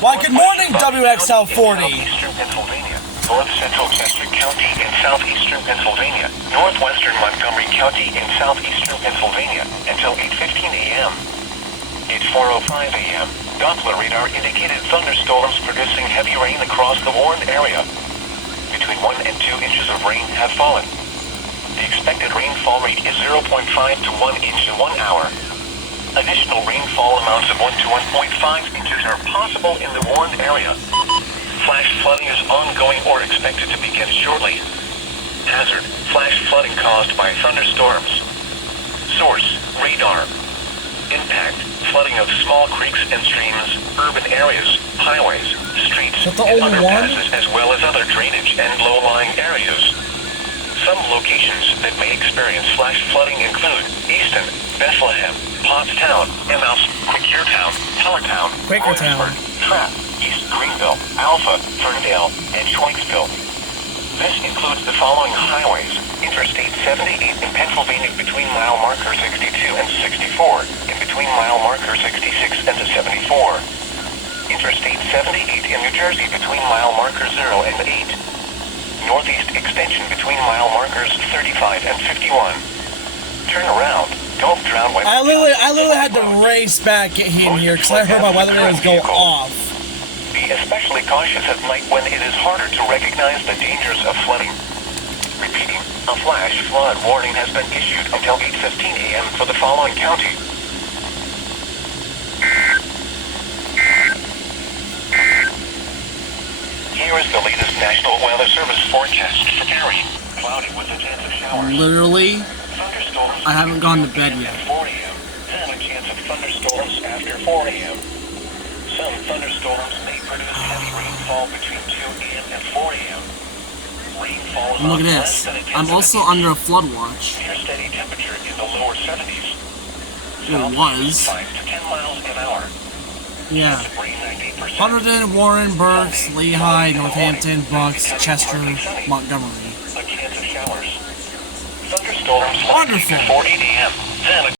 Why, good morning, WXL 40. Eastern Pennsylvania, north central Chester County in southeastern Pennsylvania, northwestern Montgomery County in southeastern Pennsylvania until 8:15 a.m. At 4:05 a.m., Doppler radar indicated thunderstorms producing heavy rain across the Warren area. Between 1 and 2 inches of rain have fallen. The expected rainfall rate is 0.5 to 1 inch in 1 hour. Additional rainfall amounts of 1 to 1.5 inches are possible in the Warren area. Flash flooding is ongoing or expected to begin shortly. Hazard: flash flooding caused by thunderstorms. Source: radar. Impact: flooding of small creeks and streams, urban areas, highways, streets, and underpasses, as well as other drainage and low-lying areas. Some locations that may experience flash flooding include Easton, Bethlehem, Pottstown, Emmaus, Quakertown, Hellertown, Quakertown, Trapp, East Greenville, Alpha, Ferndale, and Schweightsville. This includes the following highways: Interstate 78 in Pennsylvania between mile marker 62 and 64, and between mile marker 66 and 74. Interstate 78 in New Jersey between mile marker 0 and 8. Northeast extension between mile markers 35 and 51. Turn around. Don't drown when... I literally had to race back in here because I heard my weather was go off. Be especially cautious at night when it is harder to recognize the dangers of flooding. Repeating, a flash flood warning has been issued until 8:15 a.m. for the following counties. Here is the latest National Weather Service forecast for Gary. Cloudy with a chance of showers. Literally, Thunderstorms I haven't gone to bed yet. at 4 a.m. Then a chance of thunderstorms after 4 a.m. Some thunderstorms may produce heavy rainfall between 2 a.m. and 4 a.m. Rainfall is Look at less this. than a tenth I'm of an also inch. under a flood watch. Near steady temperature in the lower 70s. It was. 5 to 10 miles an hour. Yeah. Rain 90%. Hunterdon, Warren, Berks, Lehigh, Northampton, Bucks, Chester, Montgomery. A chance of showers. Thunderstorms Wonderful. before 8 a.m. Then a